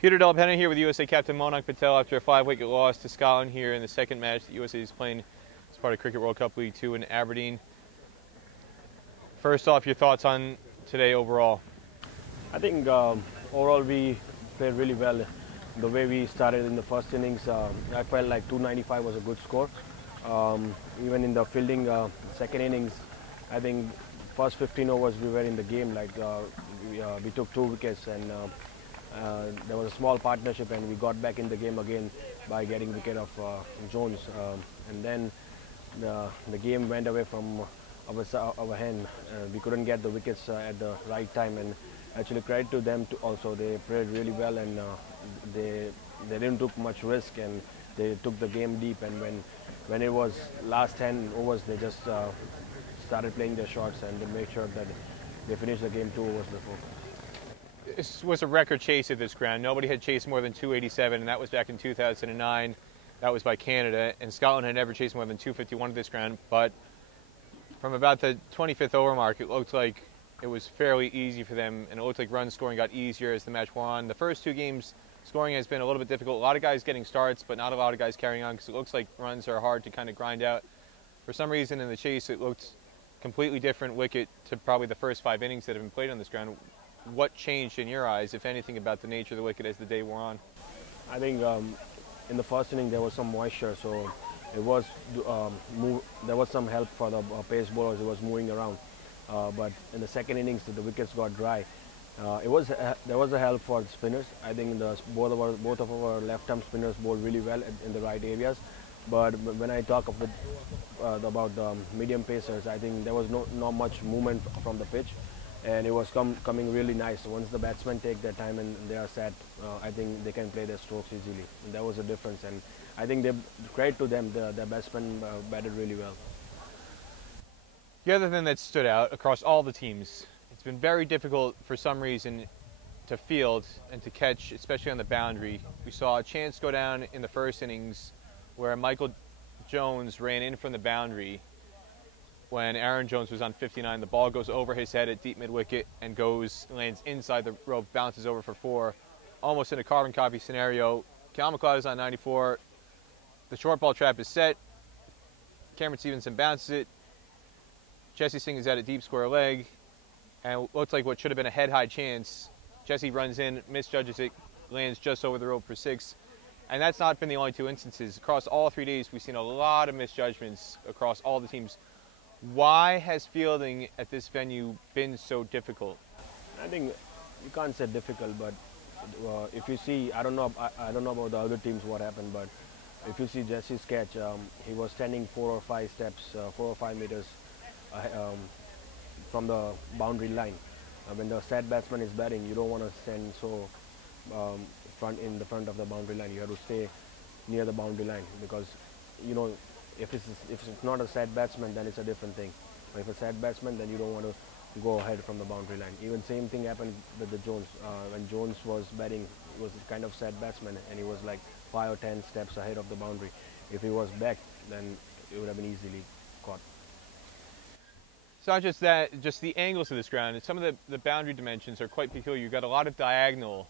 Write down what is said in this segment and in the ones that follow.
Peter Delapena here with USA captain Monank Patel after a 5-wicket loss to Scotland here in the second match that USA is playing as part of Cricket World Cup League 2 in Aberdeen. First off, your thoughts on today overall? I think overall we played really well. The way we started in the first innings, I felt like 295 was a good score. Even in the fielding second innings, I think first 15 overs we were in the game. We took 2 wickets and there was a small partnership and we got back in the game again by getting wicket of Jones. And then the game went away from our hand. We couldn't get the wickets at the right time, and actually credit to them also. They played really well and they didn't took much risk and they took the game deep. And when it was last 10 overs, they just started playing their shots and they made sure that they finished the game 2 overs before. This was a record chase at this ground. Nobody had chased more than 287, and that was back in 2009. That was by Canada, and Scotland had never chased more than 251 at this ground. But from about the 25th over mark, it looked like it was fairly easy for them, and it looked like run scoring got easier as the match wore on. The first 2 games, scoring has been a little bit difficult. A lot of guys getting starts, but not a lot of guys carrying on because it looks like runs are hard to kind of grind out. For some reason in the chase, it looked completely different wicket to probably the first 5 innings that have been played on this ground. What changed in your eyes, if anything, about the nature of the wicket as the day wore on? I think in the first inning there was some moisture, so it was there was some help for the pace bowlers. It was moving around, but in the second innings the wickets got dry. There was a help for the spinners. I think both of our left-arm spinners bowled really well in the right areas. But when I talk about the medium pacers, I think there was not much movement from the pitch. And it was coming really nice. Once the batsmen take their time and they are set, I think they can play their strokes easily. And that was a difference. And I think credit to them, their batsmen batted really well. The other thing that stood out across all the teams, it's been very difficult for some reason to field and to catch, especially on the boundary. We saw a chance go down in the first innings where Michael Jones ran in from the boundary. When Aaron Jones was on 59, the ball goes over his head at deep mid-wicket and lands inside the rope, bounces over for 4, almost in a carbon copy scenario. Calum MacLeod is on 94. The short ball trap is set. Cameron Stevenson bounces it. Jesse Singh is at a deep square leg, and it looks like what should have been a head-high chance. Jesse runs in, misjudges it, lands just over the rope for 6. And that's not been the only 2 instances. Across all 3 days, we've seen a lot of misjudgments across all the teams. Why has fielding at this venue been so difficult? I think you can't say difficult, but if you see, I don't know about the other teams what happened, but if you see Jesse's catch, he was standing 4 or 5 steps, 4 or 5 meters from the boundary line. When the set batsman is batting, you don't want to stand so in the front of the boundary line. You have to stay near the boundary line because, you know, if it's not a set batsman, then it's a different thing. But if it's a set batsman, then you don't want to go ahead from the boundary line. Even same thing happened with the Jones. When Jones was batting, he was a kind of set batsman, and he was like 5 or 10 steps ahead of the boundary. If he was back, then it would have been easily caught. It's not just that, just the angles of this ground. And some of the boundary dimensions are quite peculiar. You've got a lot of diagonal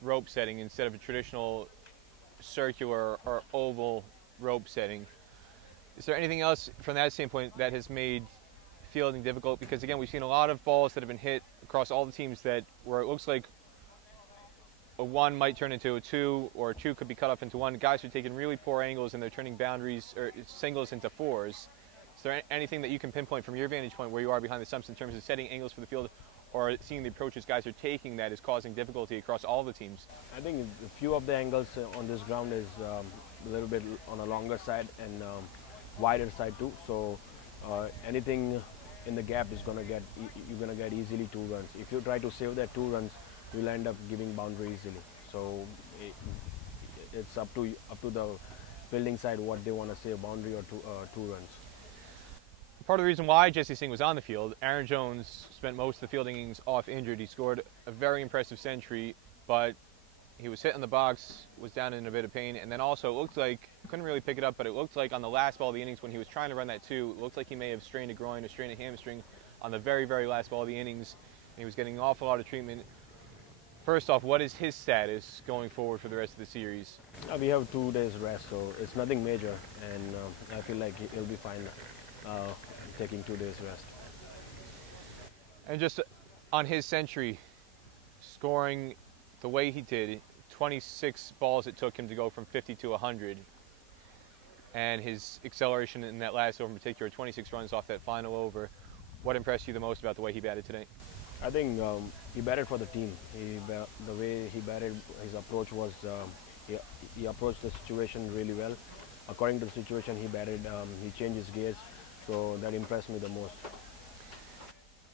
rope setting instead of a traditional circular or oval rope setting. Is there anything else from that standpoint that has made fielding difficult? Because again, we've seen a lot of balls that have been hit across all the teams where it looks like a 1 might turn into a 2, or a 2 could be cut off into 1. Guys are taking really poor angles and they're turning boundaries or singles into 4s. Is there anything that you can pinpoint from your vantage point where you are behind the stumps in terms of setting angles for the field, or seeing the approaches guys are taking that is causing difficulty across all the teams? I think a few of the angles on this ground is a little bit on a longer side and wider side too, so anything in the gap is you're gonna get easily 2 runs. If you try to save that 2 runs, you'll end up giving boundary easily. So it's up to the fielding side what they want to save, boundary or 2 runs. Part of the reason why Jesse Singh was on the field, Aaron Jones spent most of the fielding innings off injured. He scored a very impressive century, but he was hit in the box, was down in a bit of pain, and then also it looked like, couldn't really pick it up, but it looked like on the last ball of the innings when he was trying to run that 2, it looked like he may have strained a groin or strained a hamstring on the very, very last ball of the innings. And he was getting an awful lot of treatment First off, what is his status going forward for the rest of the series? We have 2 days rest, so it's nothing major, and I feel like he'll be fine taking 2 days rest. And just on his century, scoring the way he did, 26 balls it took him to go from 50 to 100, and his acceleration in that last over in particular, 26 runs off that final over. What impressed you the most about the way he batted today? I think he batted for the team. The way he batted, his approach was, he approached the situation really well. According to the situation he batted, he changed his gears, so that impressed me the most.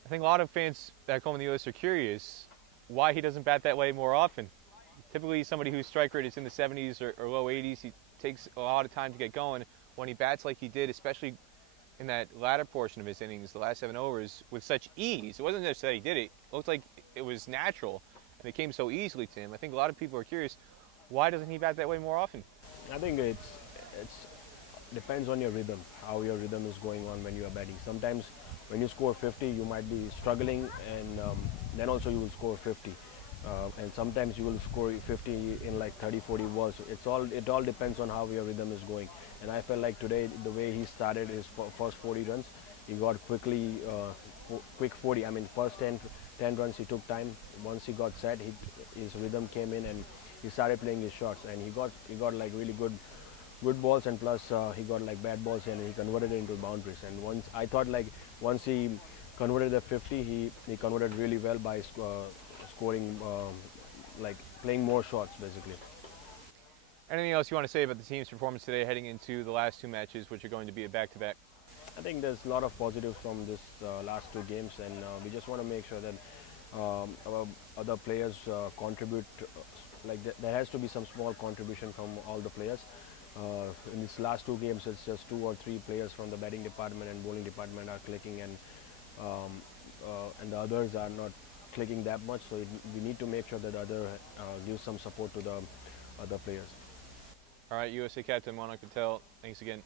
I think a lot of fans back home in the US are curious why he doesn't bat that way more often. Typically somebody whose strike rate is in the 70s or low 80s, he takes a lot of time to get going. When he bats like he did, especially in that latter portion of his innings, the last 7 overs, with such ease. It wasn't just that he did it. It looked like it was natural, and it came so easily to him. I think a lot of people are curious, why doesn't he bat that way more often? I think it's depends on your rhythm, how your rhythm is going on when you are batting. Sometimes when you score 50, you might be struggling, and then also you will score 50. And sometimes you will score 50 in like 30, 40 balls. It all depends on how your rhythm is going. And I felt like today, the way he started his first 40 runs, he got quick 40. I mean, first 10 runs he took time. Once he got set, his rhythm came in and he started playing his shots. And he got like really good balls, and plus he got like bad balls, and he converted it into boundaries. And once he converted the 50, he converted really well by scoring, like playing more shots basically. Anything else you want to say about the team's performance today heading into the last 2 matches, which are going to be a back-to-back? I think there's a lot of positives from this last 2 games, and we just want to make sure that our other players contribute. There has to be some small contribution from all the players. In these last 2 games, it's just 2 or 3 players from the batting department and bowling department are clicking, and the others are not clicking that much. So we need to make sure that the other gives some support to the other players. All right, USA captain Monank Patel, thanks again.